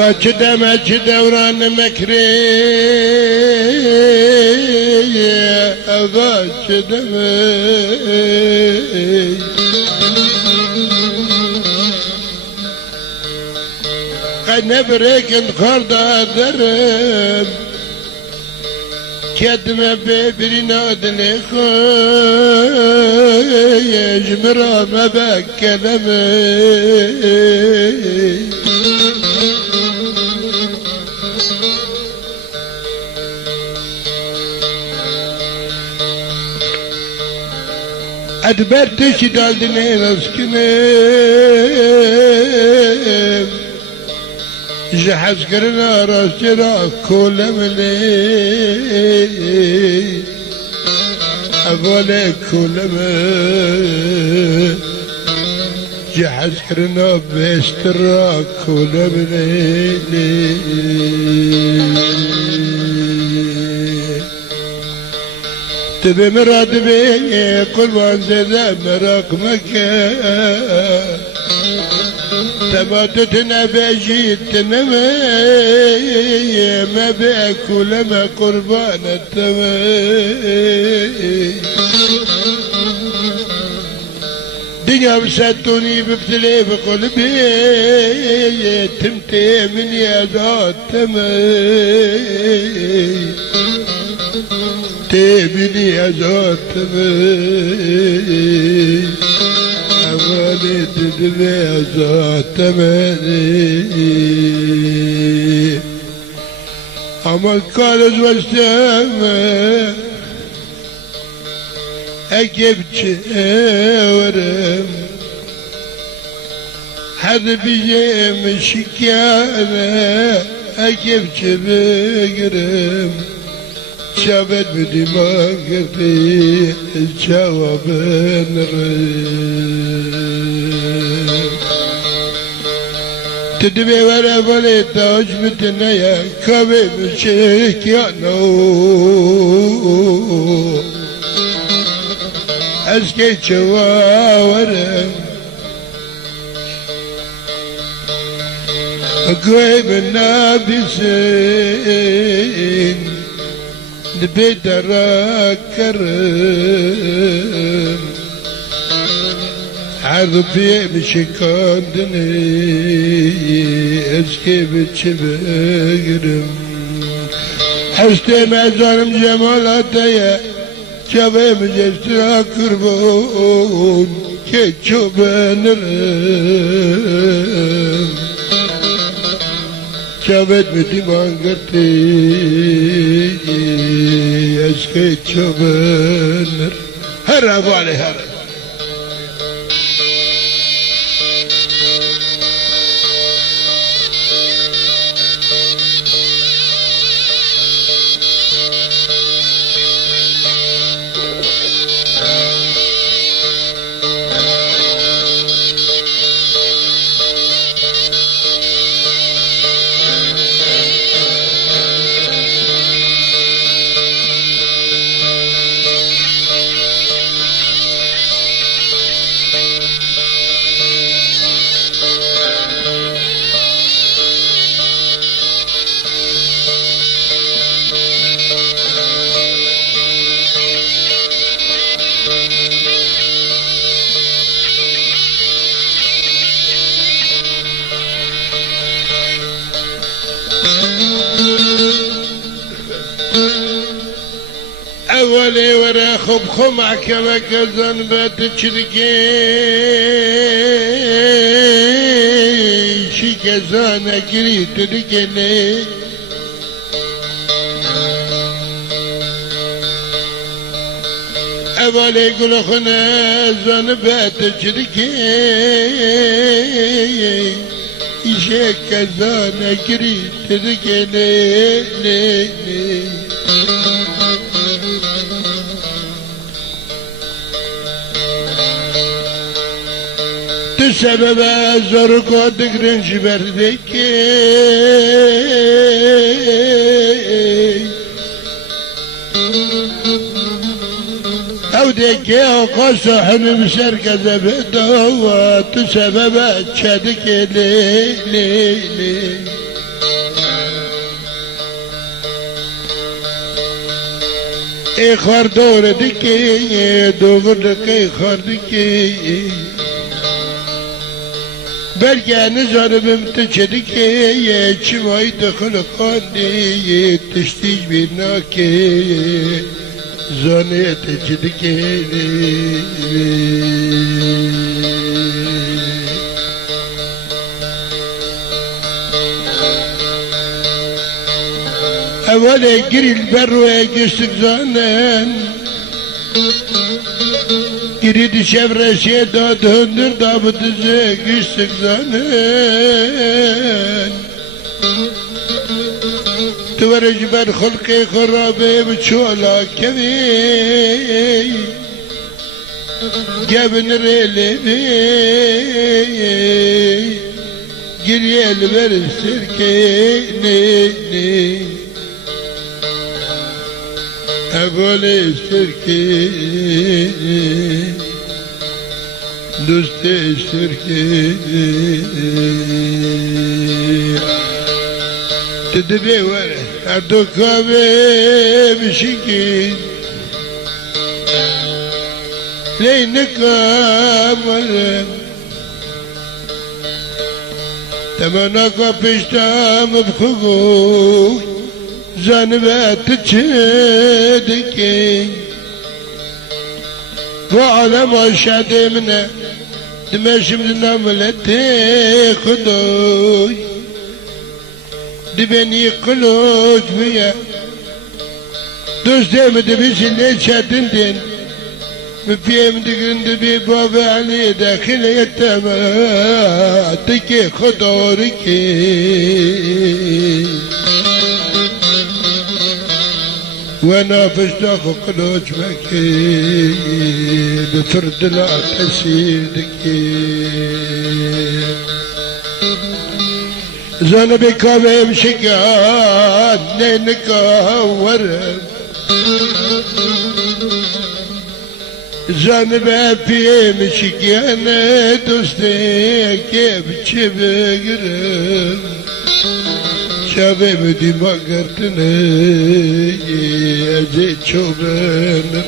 Avaçı demeci devranı mekri, avaçı demeci. Ne brekin karda derim, kedime birine adını koy, jmirame bekkeleme. Adberte şidaldine raskinem, جهاز کرنا راست را کولم لی اول کولم جهاز کرنا بیست را کولم لی تبی مراد بی قربان زده مراق مکه تباتتنا بجيتنا ما بأكل ما قربان دنيا بساتوني ببتلي بقلبي تمتي من يا ذات تبني يا ذات أولي تدمي ذات مني أما الكالز والسامة أجيب جاورم حد بيجيم شكانا أجيب جبقرم شابت بدماغ قرتي الجواب الرم تدبي ولا بلي تاج بتنيا كبي مشيك يا نو اسكي جواورم قوي بالنابسين بدرا كرم عربي مشكاندني اسكي بتشبقرم حستي مزارم جمالاتي شبه مجسترا كربون كي تشوبنرم شابت بديمان قرتي اسكي تشوبنر هربوا علي هرب أولي ورا خب خمعك وكزن بتشركي شي كزان كريت رجلي أولي قل خنا زن بتشركي شي كزان كريت رجلي سبب زرق ودقرن جبردك او دك قصح مسركز بدوات سبب شدك لي ای خار دور دکی دوغر دکی خار دکی برگن زاربم تچدکی چمای دخل خاندی تشتیج بیناکی زانه تچدکی أولا جري البر ويجسك زانن جريد شاف رشيد هندر ضابط زيك جسك زانن تورج بر خلقي خرابي بتشولا كذي جابن ريلي بي جري البر السركي ني أبولي شركي دوست شركي تدبي ورا أردو كابي بشكي لينك أمر تمناك بشتام بخوك زنبات تشدكي وعلى ما شادمنا دمشق من نملتي خدوي دبني قلوج بيا دوست دبيش اللي شادندين مفيهم دقن دبي بابا علي داخل يتما تكي خدوركي وانا فشتاخ قلوج مكي بفرد لا تسيدكي زانا بكامي مشقان نينكا ورم زانا بابي مشقان دوستي كيف تشبقرم شباب دي ما قرتني أزيد شوبان